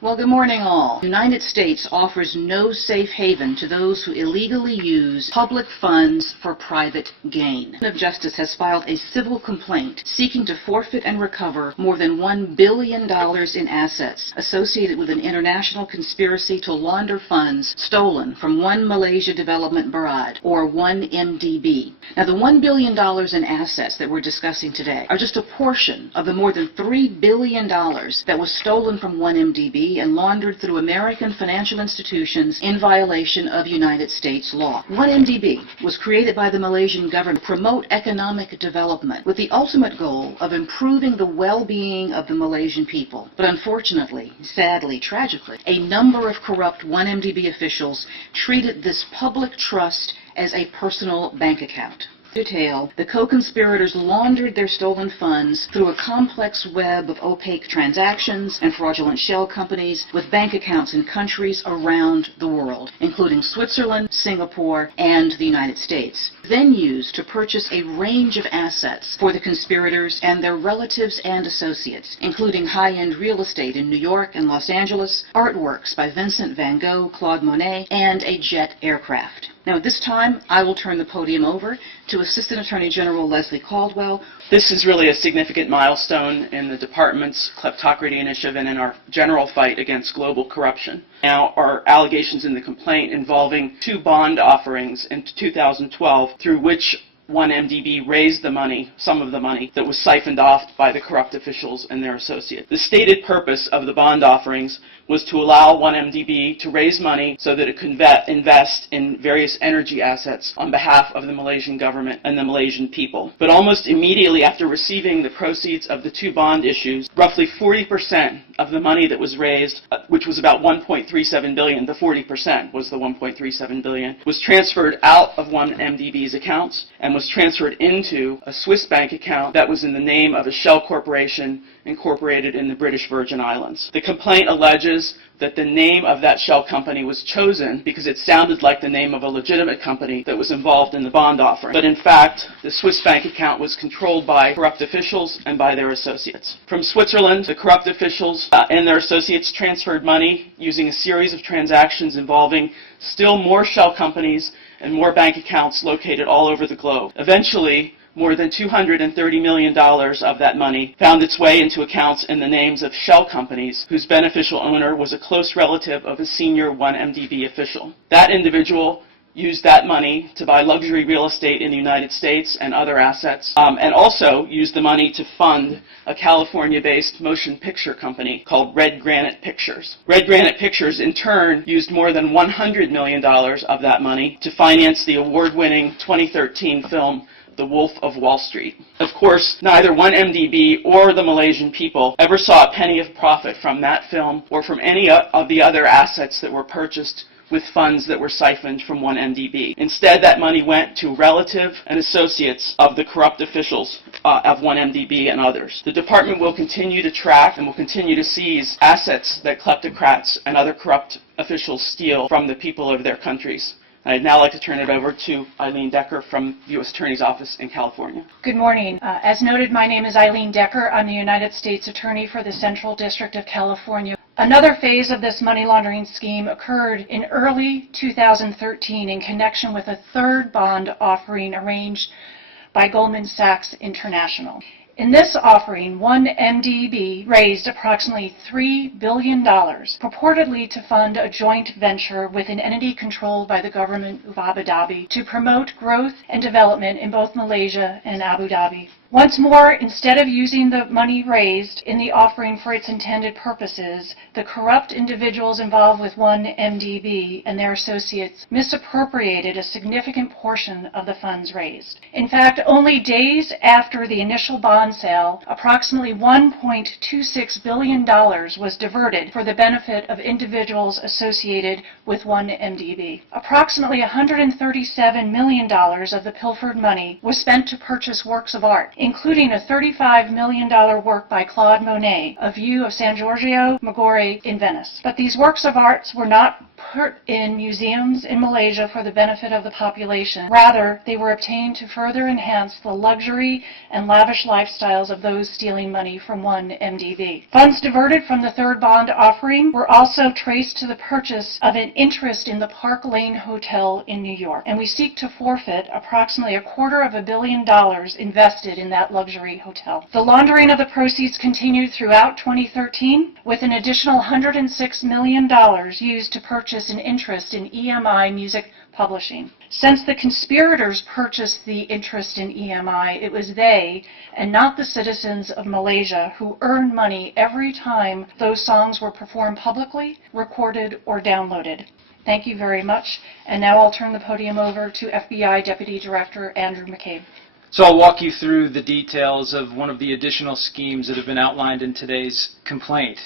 Well, good morning all. The United States offers no safe haven to those who illegally use public funds for private gain. The Department of Justice has filed a civil complaint seeking to forfeit and recover more than $1 billion in assets associated with an international conspiracy to launder funds stolen from One Malaysia Development Berhad, or 1MDB. Now, the $1 billion in assets that we're discussing today are just a portion of the more than $3 billion that was stolen from 1MDB and laundered through American financial institutions in violation of United States law. 1MDB was created by the Malaysian government to promote economic development with the ultimate goal of improving the well-being of the Malaysian people. But unfortunately, sadly, tragically, a number of corrupt 1MDB officials treated this public trust as a personal bank account. Detail, the co-conspirators laundered their stolen funds through a complex web of opaque transactions and fraudulent shell companies with bank accounts in countries around the world, including Switzerland, Singapore, and the United States. Then used to purchase a range of assets for the conspirators and their relatives and associates, including high-end real estate in New York and Los Angeles, artworks by Vincent van Gogh, Claude Monet, and a jet aircraft. Now, at this time, I will turn the podium over to Assistant Attorney General Leslie Caldwell. This is really a significant milestone in the Department's kleptocracy initiative and in our general fight against global corruption. Now, our allegations in the complaint involving 2 bond offerings in 2012 through which 1MDB raised the money, some of the money, that was siphoned off by the corrupt officials and their associates. The stated purpose of the bond offerings was to allow 1MDB to raise money so that it could invest in various energy assets on behalf of the Malaysian government and the Malaysian people. But almost immediately after receiving the proceeds of the 2 bond issues, roughly 40% of the money that was raised, which was about $1.37 billion, the 40% was the $1.37 billion, was transferred out of 1MDB's accounts and was transferred into a Swiss bank account that was in the name of a shell corporation incorporated in the British Virgin Islands. The complaint alleges that the name of that shell company was chosen because it sounded like the name of a legitimate company that was involved in the bond offering. But in fact, the Swiss bank account was controlled by corrupt officials and by their associates. From Switzerland, the corrupt officials and their associates transferred money using a series of transactions involving still more shell companies and more bank accounts located all over the globe. Eventually, more than $230 million of that money found its way into accounts in the names of shell companies whose beneficial owner was a close relative of a senior 1MDB official. That individual used that money to buy luxury real estate in the United States and other assets, and also used the money to fund a California-based motion picture company called Red Granite Pictures. Red Granite Pictures, in turn, used more than $100 million of that money to finance the award-winning 2013 film The Wolf of Wall Street. Of course, neither 1MDB or the Malaysian people ever saw a penny of profit from that film or from any of the other assets that were purchased with funds that were siphoned from 1MDB. Instead, that money went to relative and associates of the corrupt officials of 1MDB and others. The department will continue to track and will continue to seize assets that kleptocrats and other corrupt officials steal from the people of their countries. I'd now like to turn it over to Eileen Decker from the U.S. Attorney's Office in California. Good morning. As noted, my name is Eileen Decker. I'm the United States Attorney for the Central District of California. Another phase of this money laundering scheme occurred in early 2013 in connection with a 3rd bond offering arranged by Goldman Sachs International. In this offering, 1MDB raised approximately $3 billion, purportedly to fund a joint venture with an entity controlled by the government of Abu Dhabi to promote growth and development in both Malaysia and Abu Dhabi. Once more, instead of using the money raised in the offering for its intended purposes, the corrupt individuals involved with 1MDB and their associates misappropriated a significant portion of the funds raised. In fact, only days after the initial bond sale, approximately $1.26 billion was diverted for the benefit of individuals associated with 1MDB. Approximately $137 million of the pilfered money was spent to purchase works of art, including a $35 million work by Claude Monet, A View of San Giorgio Maggiore in Venice. But these works of art were not put in museums in Malaysia for the benefit of the population. Rather, they were obtained to further enhance the luxury and lavish lifestyles of those stealing money from 1MDB. Funds diverted from the third bond offering were also traced to the purchase of an interest in the Park Lane Hotel in New York, and we seek to forfeit approximately $250 million invested in that luxury hotel. The laundering of the proceeds continued throughout 2013, with an additional $106 million used to purchase an interest in EMI Music Publishing. Since the conspirators purchased the interest in EMI, it was they, and not the citizens of Malaysia, who earned money every time those songs were performed publicly, recorded, or downloaded. Thank you very much, and now I'll turn the podium over to FBI Deputy Director Andrew McCabe. So I'll walk you through the details of one of the additional schemes that have been outlined in today's complaint.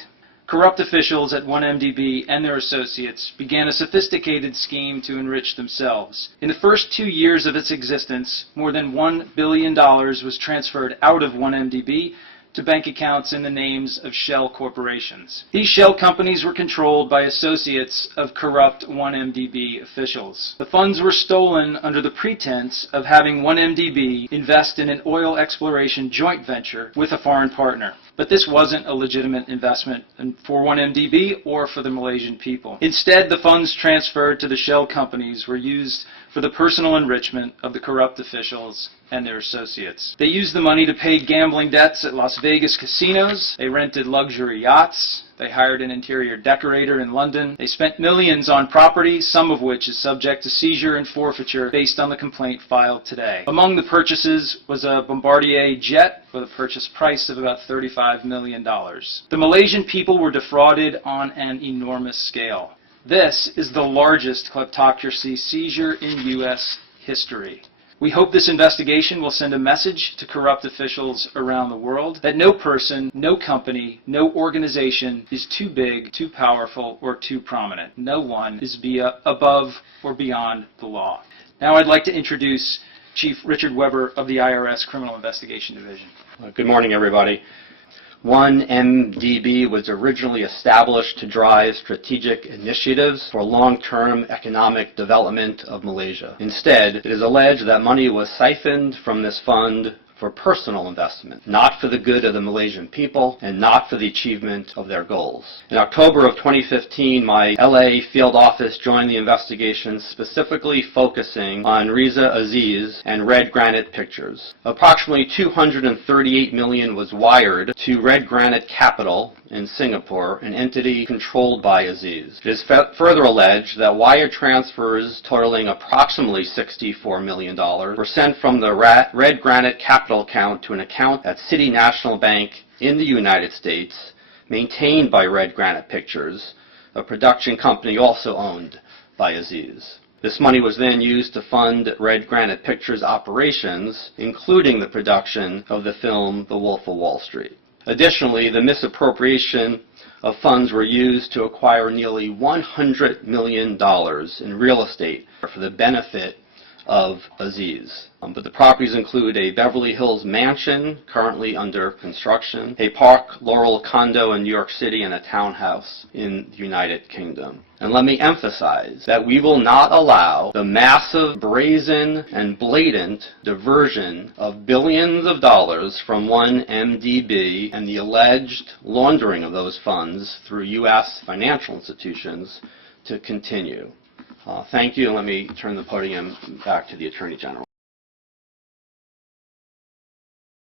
Corrupt officials at 1MDB and their associates began a sophisticated scheme to enrich themselves. In the first 2 years of its existence, more than $1 billion was transferred out of 1MDB to bank accounts in the names of shell corporations. These shell companies were controlled by associates of corrupt 1MDB officials. The funds were stolen under the pretense of having 1MDB invest in an oil exploration joint venture with a foreign partner. But this wasn't a legitimate investment for 1MDB or for the Malaysian people. Instead, the funds transferred to the shell companies were used for the personal enrichment of the corrupt officials and their associates. They used the money to pay gambling debts at Las Vegas casinos. They rented luxury yachts. They hired an interior decorator in London. They spent millions on property, some of which is subject to seizure and forfeiture based on the complaint filed today. Among the purchases was a Bombardier jet for the purchase price of about $35 million. The Malaysian people were defrauded on an enormous scale. This is the largest kleptocracy seizure in U.S. history. We hope this investigation will send a message to corrupt officials around the world that no person, no company, no organization is too big, too powerful, or too prominent. No one is above or beyond the law. Now I'd like to introduce Chief Richard Weber of the IRS Criminal Investigation Division. Good morning, everybody. 1MDB was originally established to drive strategic initiatives for long-term economic development of Malaysia. Instead, it is alleged that money was siphoned from this fund for personal investment, not for the good of the Malaysian people and not for the achievement of their goals. In October of 2015, my LA field office joined the investigation, specifically focusing on Riza Aziz and Red Granite Pictures. Approximately $238 million was wired to Red Granite Capital in Singapore, an entity controlled by Aziz. It is further alleged that wire transfers totaling approximately $64 million were sent from the Red Granite Capital account to an account at City National Bank in the United States, maintained by Red Granite Pictures, a production company also owned by Aziz. This money was then used to fund Red Granite Pictures' operations, including the production of the film The Wolf of Wall Street. Additionally, the misappropriation of funds were used to acquire nearly $100 million in real estate for the benefit of Aziz. But the properties include a Beverly Hills mansion currently under construction, a Park Laurel condo in New York City, and a townhouse in the United Kingdom. And let me emphasize that we will not allow the massive, brazen, and blatant diversion of billions of dollars from 1MDB and the alleged laundering of those funds through U.S. financial institutions to continue. Thank you, and let me turn the podium back to the Attorney General.